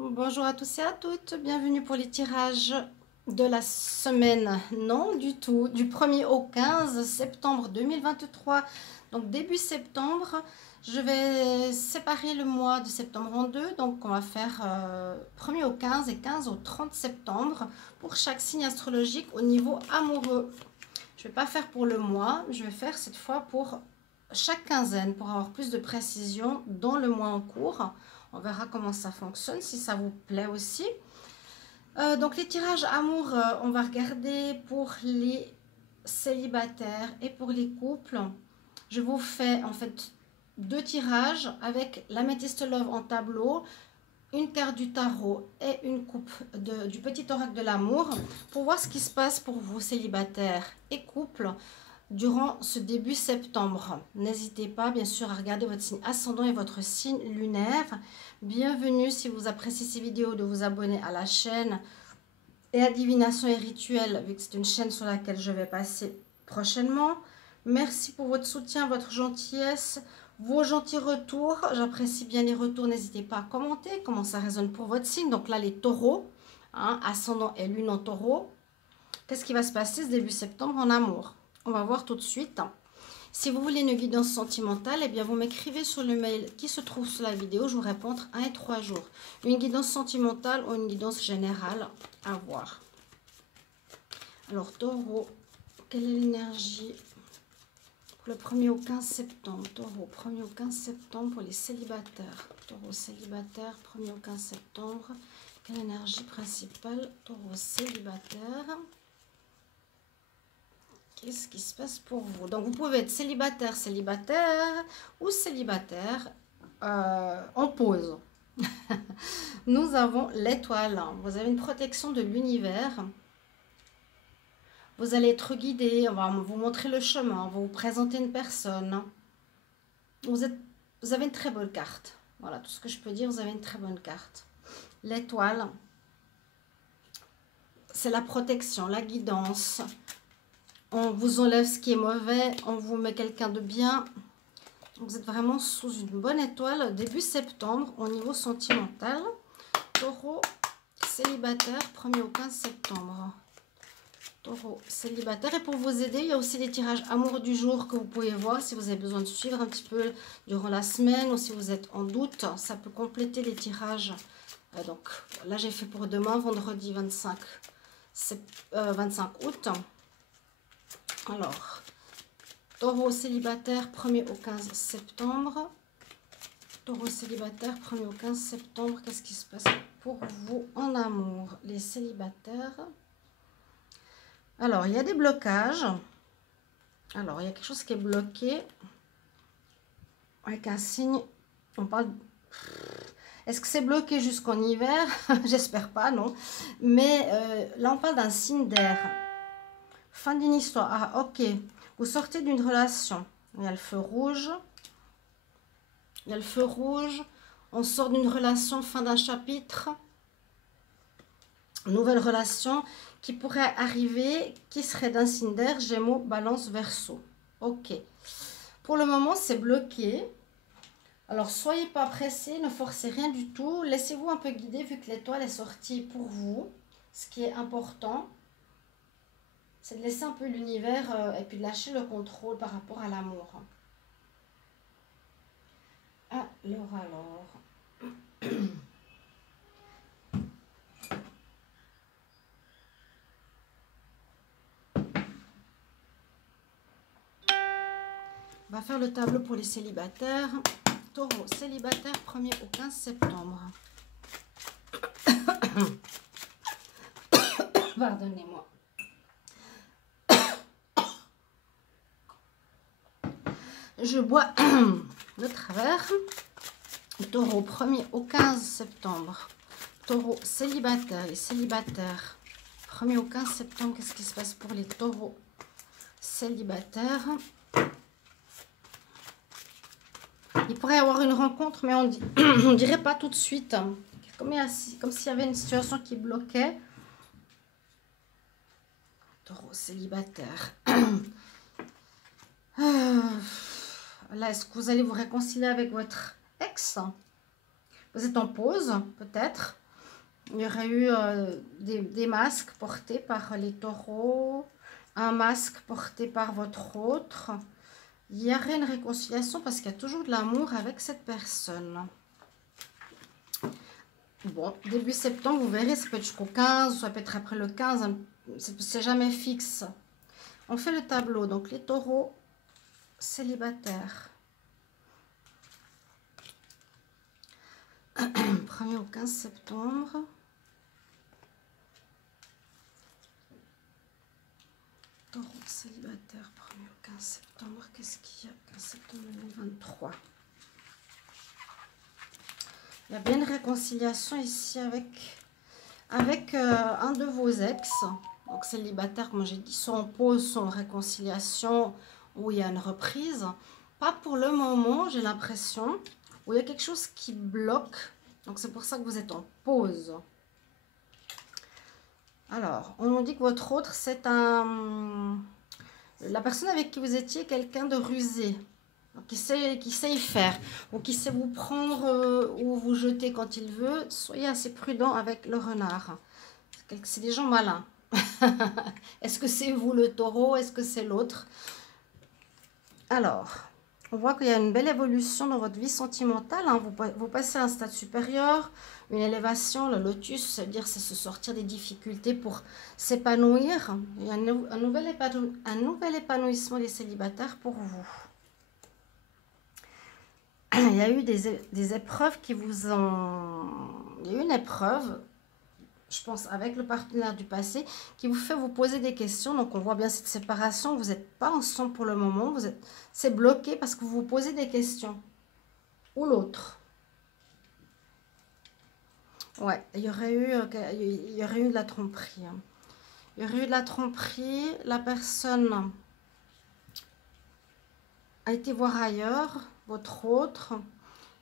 Bonjour à tous et à toutes, bienvenue pour les tirages de la semaine, non du tout, du 1er au 15 septembre 2023, donc début septembre. Je vais séparer le mois de septembre en deux, donc on va faire 1er au 15 et 15 au 30 septembre pour chaque signe astrologique au niveau amoureux. Je ne vais pas faire pour le mois, je vais faire cette fois pour chaque quinzaine pour avoir plus de précision dans le mois en cours. On verra comment ça fonctionne, si ça vous plaît aussi. Donc les tirages amour, on va regarder pour les célibataires et pour les couples. Je vous fais en fait deux tirages avec l'améthyste love en tableau, une carte du tarot et une coupe du petit oracle de l'amour pour voir ce qui se passe pour vous célibataires et couples durant ce début septembre. N'hésitez pas bien sûr à regarder votre signe ascendant et votre signe lunaire. Bienvenue si vous appréciez ces vidéos de vous abonner à la chaîne et à Divination et Rituel, vu que c'est une chaîne sur laquelle je vais passer prochainement. Merci pour votre soutien, votre gentillesse, vos gentils retours. J'apprécie bien les retours. N'hésitez pas à commenter comment ça résonne pour votre signe. Donc là, les taureaux, ascendant et lune en taureau. Qu'est-ce qui va se passer ce début septembre en amour? On va voir tout de suite. Si vous voulez une guidance sentimentale, eh bien vous m'écrivez sur le mail qui se trouve sous la vidéo. Je vous réponds entre 1 et 3 jours. Une guidance sentimentale ou une guidance générale à voir. Alors, taureau, quelle est l'énergie pour le 1er au 15 septembre? Taureau, 1er au 15 septembre pour les célibataires. Taureau célibataire, 1er au 15 septembre. Quelle énergie principale? Taureau célibataire. Qu'est-ce qui se passe pour vous? Donc, vous pouvez être célibataire, célibataire ou célibataire en pause. Nous avons l'étoile. Vous avez une protection de l'univers. Vous allez être guidé. On va vous montrer le chemin. On va vous présenter une personne. Vous avez une très bonne carte. Voilà tout ce que je peux dire. Vous avez une très bonne carte. L'étoile, c'est la protection, la guidance. On vous enlève ce qui est mauvais, on vous met quelqu'un de bien. Vous êtes vraiment sous une bonne étoile début septembre au niveau sentimental. Taureau célibataire, 1er au 15 septembre. Taureau célibataire. Et pour vous aider, il y a aussi les tirages amour du jour que vous pouvez voir si vous avez besoin de suivre un petit peu durant la semaine ou si vous êtes en doute. Ça peut compléter les tirages. Donc là, j'ai fait pour demain, vendredi 25 août. Alors, taureau célibataire, 1er au 15 septembre. Taureau célibataire, 1er au 15 septembre. Qu'est-ce qui se passe pour vous en amour, les célibataires? Alors, il y a des blocages. Alors, il y a quelque chose qui est bloqué. Avec un signe, on parle... Est-ce que c'est bloqué jusqu'en hiver? J'espère pas, non. Mais là, on parle d'un signe d'air. Fin d'une histoire. Ah, ok. Vous sortez d'une relation. Il y a le feu rouge. Il y a le feu rouge. On sort d'une relation, fin d'un chapitre. Nouvelle relation qui pourrait arriver, qui serait d'un signe d'air, Gémeaux, Balance, Verseau. Ok. Pour le moment, c'est bloqué. Alors, soyez pas pressés, ne forcez rien du tout. Laissez-vous un peu guider vu que l'étoile est sortie pour vous. Ce qui est important, c'est de laisser un peu l'univers et puis de lâcher le contrôle par rapport à l'amour. Alors. On va faire le tableau pour les célibataires. Taureau, célibataire, 1er au 15 septembre. Pardonnez-moi. Je bois le travers. Taureau, 1er au 15 septembre. Taureau, célibataire. Les célibataires, 1er au 15 septembre. Qu'est-ce qui se passe pour les taureaux célibataires? Il pourrait y avoir une rencontre, mais on dirait pas tout de suite. Comme s'il y avait une situation qui bloquait. Taureau célibataire. Là, est-ce que vous allez vous réconcilier avec votre ex? Vous êtes en pause, peut-être. Il y aurait eu des masques portés par les taureaux, un masque porté par votre autre. Il y aurait une réconciliation parce qu'il y a toujours de l'amour avec cette personne. Bon, début septembre, vous verrez, ça peut être jusqu'au 15, ça peut être après le 15, hein, c'est jamais fixe. On fait le tableau, donc les taureaux célibataires. 1er au 15 septembre. Taureau célibataire, 1er au 15 septembre. Qu'est-ce qu'il y a 15 septembre 2023. Il y a bien une réconciliation ici avec un de vos ex. Donc célibataire, comme j'ai dit, soit en pause, soit en réconciliation, où il y a une reprise. Pas pour le moment, j'ai l'impression, où il y a quelque chose qui bloque. Donc c'est pour ça que vous êtes en pause. Alors, on nous dit que votre autre, c'est un... La personne avec qui vous étiez, quelqu'un de rusé. Qui sait y faire, ou qui sait vous prendre ou vous jeter quand il veut. Soyez assez prudent avec le renard. C'est des gens malins. Est-ce que c'est vous le taureau? Est-ce que c'est l'autre? Alors, on voit qu'il y a une belle évolution dans votre vie sentimentale. Hein. Vous passez à un stade supérieur, une élévation. Le lotus, ça veut dire c'est se sortir des difficultés pour s'épanouir. Il y a un nouvel épanouissement des célibataires pour vous. Il y a eu des épreuves qui vous ont... Il y a eu une épreuve, je pense, avec le partenaire du passé, qui vous fait vous poser des questions. Donc, on voit bien cette séparation. Vous n'êtes pas ensemble pour le moment. C'est bloqué parce que vous vous posez des questions. Ou l'autre. Ouais, il y aurait eu de la tromperie. Il y aurait eu de la tromperie. La personne a été voir ailleurs, votre autre.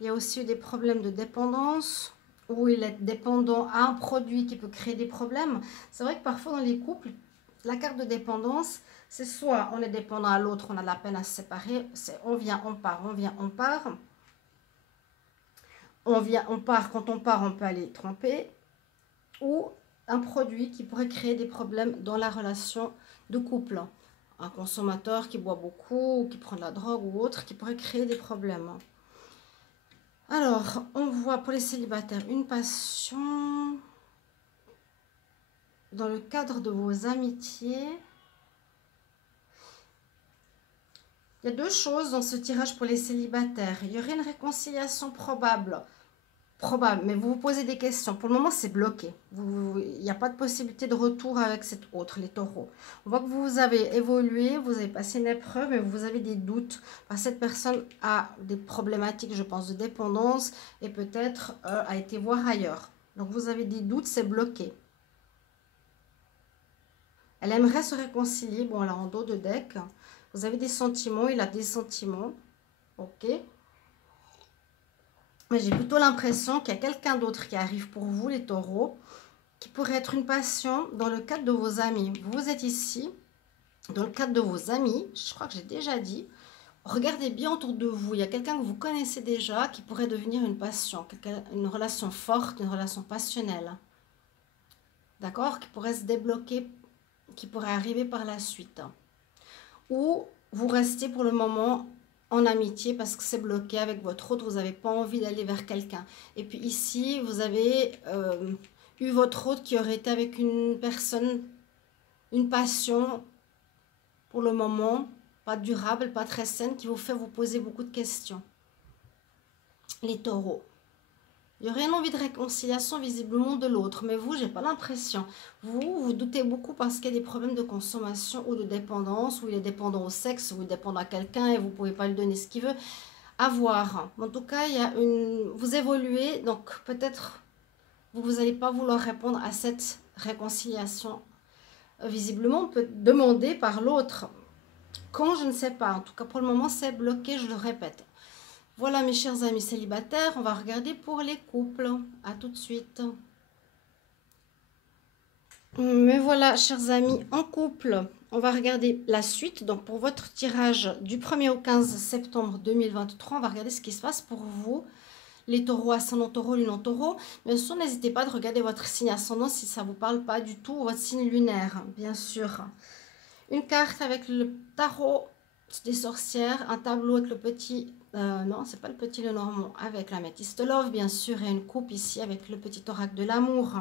Il y a aussi eu des problèmes de dépendance, où il est dépendant à un produit qui peut créer des problèmes. C'est vrai que parfois dans les couples, la carte de dépendance, c'est soit on est dépendant à l'autre, on a de la peine à se séparer, c'est on vient, on part, on vient, on part. On vient, on part, quand on part, on peut aller tromper. Ou un produit qui pourrait créer des problèmes dans la relation de couple. Un consommateur qui boit beaucoup, ou qui prend de la drogue ou autre, qui pourrait créer des problèmes. Alors, on voit pour les célibataires une passion dans le cadre de vos amitiés. Il y a deux choses dans ce tirage pour les célibataires. Il y aurait une réconciliation probable, mais vous vous posez des questions. Pour le moment, c'est bloqué. Il n'y a pas de possibilité de retour avec cet autre, les taureaux. On voit que vous avez évolué, vous avez passé une épreuve, mais vous avez des doutes. Parce que cette personne a des problématiques, je pense, de dépendance et peut-être a été voir ailleurs. Donc, vous avez des doutes, c'est bloqué. Elle aimerait se réconcilier. Bon, elle a en dos de deck. Vous avez des sentiments, il a des sentiments. Ok. Mais j'ai plutôt l'impression qu'il y a quelqu'un d'autre qui arrive pour vous, les taureaux, qui pourrait être une passion dans le cadre de vos amis. Vous êtes ici, dans le cadre de vos amis, je crois que j'ai déjà dit, regardez bien autour de vous, il y a quelqu'un que vous connaissez déjà qui pourrait devenir une passion, une relation forte, une relation passionnelle. D'accord? Qui pourrait se débloquer, qui pourrait arriver par la suite. Ou vous restez pour le moment en amitié parce que c'est bloqué avec votre autre, vous n'avez pas envie d'aller vers quelqu'un. Et puis ici, vous avez eu votre autre qui aurait été avec une personne, une passion pour le moment, pas durable, pas très saine, qui vous fait vous poser beaucoup de questions. Les taureaux. Il y aurait une envie de réconciliation visiblement de l'autre, mais vous, j'ai pas l'impression. Vous doutez beaucoup parce qu'il y a des problèmes de consommation ou de dépendance, ou il est dépendant au sexe, ou il dépend à quelqu'un et vous pouvez pas lui donner ce qu'il veut. À voir. En tout cas, il y a vous évoluez, donc peut-être vous n'allez pas vouloir répondre à cette réconciliation. Visiblement, on peut demander par l'autre. Quand, je ne sais pas. En tout cas, pour le moment, c'est bloqué, je le répète. Voilà mes chers amis célibataires, on va regarder pour les couples. À tout de suite. Mais voilà, chers amis, en couple, on va regarder la suite. Donc pour votre tirage du 1er au 15 septembre 2023, on va regarder ce qui se passe pour vous, les taureaux, ascendant taureau, lune en taureau. Bien sûr, n'hésitez pas de regarder votre signe ascendant si ça ne vous parle pas du tout, votre signe lunaire, bien sûr. Une carte avec le tarot des sorcières, un tableau avec le petit, non, c'est pas le petit Lenormand, avec la métiste love, bien sûr, et une coupe ici avec le petit oracle de l'amour.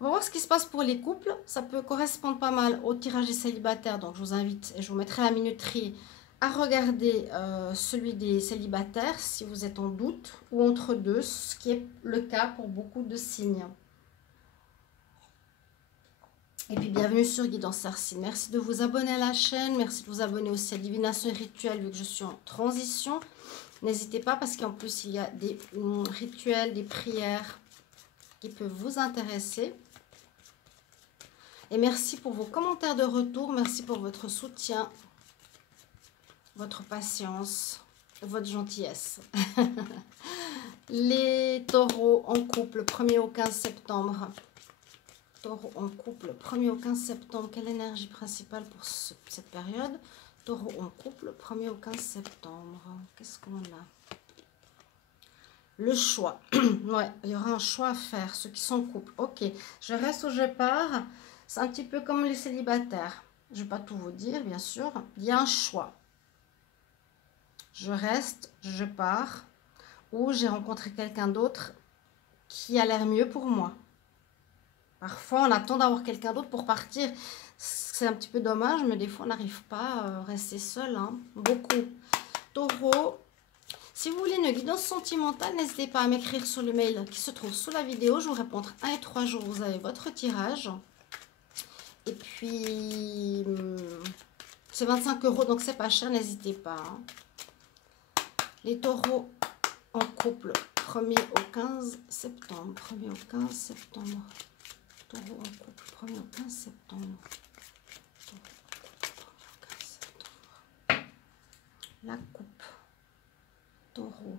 On va voir ce qui se passe pour les couples. Ça peut correspondre pas mal au tirage des célibataires. Donc, je vous invite, et je vous mettrai la minuterie, à regarder celui des célibataires si vous êtes en doute ou entre deux, ce qui est le cas pour beaucoup de signes. Et puis, bienvenue sur Guidance Sarcine. Merci de vous abonner à la chaîne. Merci de vous abonner aussi à Divination et Rituel, vu que je suis en transition. N'hésitez pas, parce qu'en plus, il y a des rituels, des prières qui peuvent vous intéresser. Et merci pour vos commentaires de retour. Merci pour votre soutien, votre patience, votre gentillesse. Les taureaux en couple, 1er au 15 septembre. Taureau en couple, 1er au 15 septembre. Quelle énergie principale pour cette période? Taureau en couple, 1er au 15 septembre. Qu'est-ce qu'on a? Le choix. Ouais, il y aura un choix à faire. Ceux qui sont en couple. Ok, je reste ou je pars. C'est un petit peu comme les célibataires. Je ne vais pas tout vous dire, bien sûr. Il y a un choix. Je reste, je pars. Ou j'ai rencontré quelqu'un d'autre qui a l'air mieux pour moi. Parfois, on attend d'avoir quelqu'un d'autre pour partir. C'est un petit peu dommage, mais des fois, on n'arrive pas à rester seul. Hein. Beaucoup. Taureau. Si vous voulez une guidance sentimentale, n'hésitez pas à m'écrire sur le mail qui se trouve sous la vidéo. Je vous réponds 1 et 3 jours. Vous avez votre tirage. Et puis, c'est 25 €, donc c'est pas cher, n'hésitez pas. Hein. Les taureaux en couple, 1er au 15 septembre. 1er au 15 septembre. Taureau en couple, 1er au 15 septembre. La coupe. Taureau.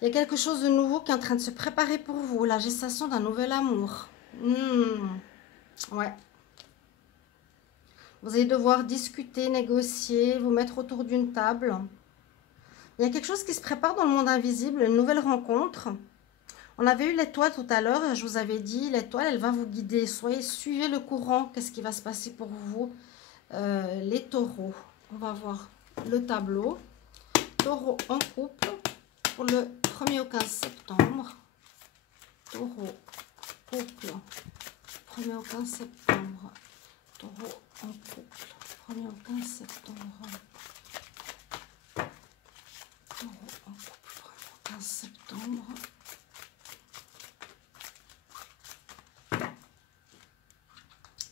Il y a quelque chose de nouveau qui est en train de se préparer pour vous. La gestation d'un nouvel amour. Ouais. Vous allez devoir discuter, négocier, vous mettre autour d'une table. Il y a quelque chose qui se prépare dans le monde invisible, une nouvelle rencontre. On avait eu l'étoile tout à l'heure, je vous avais dit, l'étoile, elle va vous guider. Suivez le courant, qu'est-ce qui va se passer pour vous, les taureaux. On va voir le tableau. Taureau en couple pour le 1er au 15 septembre. Taureau, couple, 1er au 15 septembre. Taureau en couple, 1er au 15 septembre. Taureau en couple, 1er au 15 septembre.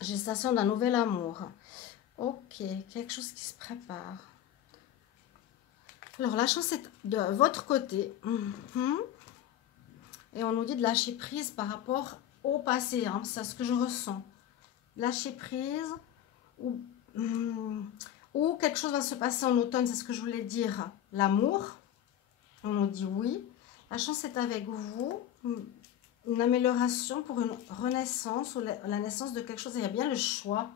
Gestation d'un nouvel amour. Ok, quelque chose qui se prépare. Alors, la chance est de votre côté. Et on nous dit de lâcher prise par rapport au passé. Hein, c'est ce que je ressens. Lâcher prise ou quelque chose va se passer en automne, c'est ce que je voulais dire. L'amour, on nous dit oui. La chance est avec vous. Une amélioration pour une renaissance ou la naissance de quelque chose. Il y a bien le choix.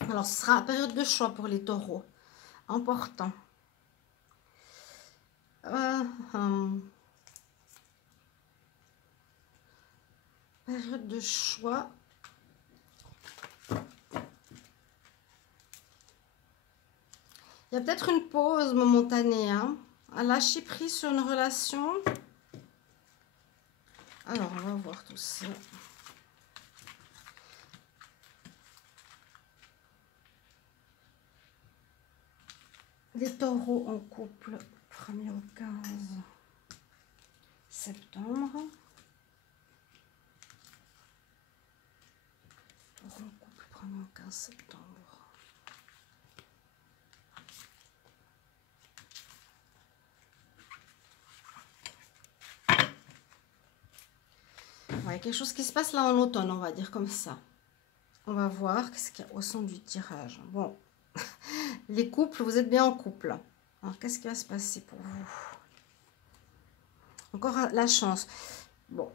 Alors, ce sera une période de choix pour les taureaux. Important. Période de choix. Il y a peut-être une pause momentanée. Hein, à lâcher prise sur une relation. Alors, on va voir tout ça. Les taureaux en couple, 1er au 15 septembre. Taureaux en couple, 1er au 15 septembre. Il y a quelque chose qui se passe là en automne, on va dire comme ça. On va voir qu'est-ce qu'il y a au son du tirage. Bon, les couples, vous êtes bien en couple. Alors, qu'est-ce qui va se passer pour vous? Encore la chance. Bon,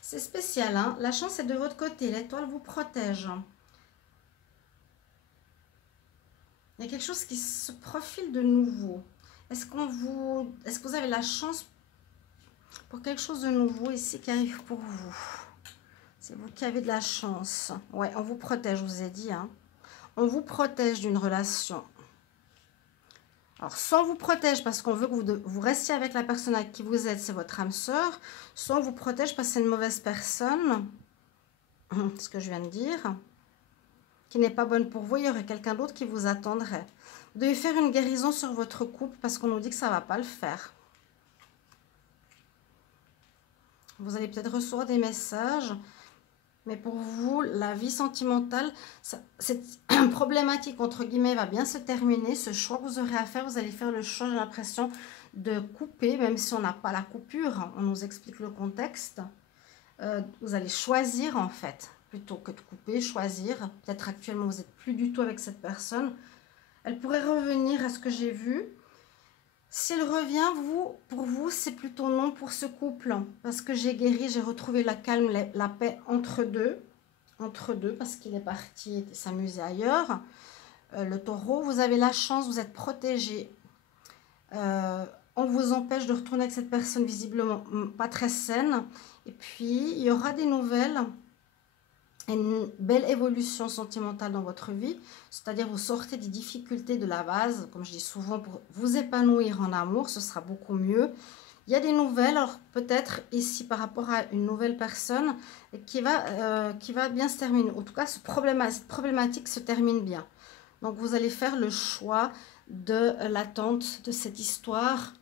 c'est spécial, hein? La chance est de votre côté. L'étoile vous protège. Il y a quelque chose qui se profile de nouveau. Est-ce que vous avez la chance pour quelque chose de nouveau ici qui arrive pour vous? C'est vous qui avez de la chance. Ouais, on vous protège, je vous ai dit. Hein. On vous protège d'une relation. Alors, soit on vous protège parce qu'on veut que vous restiez avec la personne avec qui vous êtes, c'est votre âme sœur. Soit on vous protège parce que c'est une mauvaise personne, ce que je viens de dire, qui n'est pas bonne pour vous. Il y aurait quelqu'un d'autre qui vous attendrait. Vous devez faire une guérison sur votre couple parce qu'on nous dit que ça ne va pas le faire. Vous allez peut-être recevoir des messages, mais pour vous, la vie sentimentale, cette problématique, entre guillemets, va bien se terminer. Ce choix que vous aurez à faire, vous allez faire le choix, j'ai l'impression, de couper, même si on n'a pas la coupure. On nous explique le contexte. Vous allez choisir, en fait, plutôt que de couper, choisir. Peut-être actuellement, vous n'êtes plus du tout avec cette personne. Elle pourrait revenir à ce que j'ai vu. Si elle revient, pour vous, c'est plutôt non pour ce couple. Parce que j'ai guéri, j'ai retrouvé la calme, la paix entre deux. Entre deux, parce qu'il est parti s'amuser ailleurs. Le taureau, vous avez la chance, vous êtes protégé. On vous empêche de retourner avec cette personne visiblement pas très saine. Et puis, il y aura des nouvelles. Une belle évolution sentimentale dans votre vie, c'est-à-dire vous sortez des difficultés de la base, comme je dis souvent, pour vous épanouir en amour, ce sera beaucoup mieux. Il y a des nouvelles, alors peut-être ici par rapport à une nouvelle personne qui va bien se terminer. En tout cas, cette problématique se termine bien. Donc vous allez faire le choix de l'attente de cette histoire,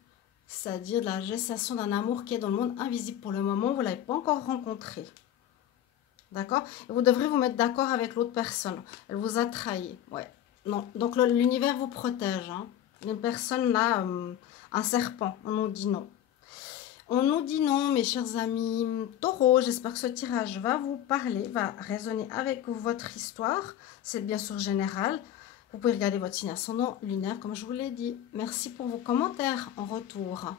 c'est-à-dire de la gestation d'un amour qui est dans le monde invisible pour le moment, vous ne l'avez pas encore rencontré. D'accord? Et vous devrez vous mettre d'accord avec l'autre personne. Elle vous a trahi. Ouais. Non. Donc l'univers vous protège. Hein. Une personne là, un serpent. On nous dit non. On nous dit non, mes chers amis. Taureau, j'espère que ce tirage va vous parler, va résonner avec votre histoire. C'est bien sûr général. Vous pouvez regarder votre signe ascendant lunaire, comme je vous l'ai dit. Merci pour vos commentaires en retour.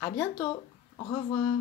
À bientôt. Au revoir.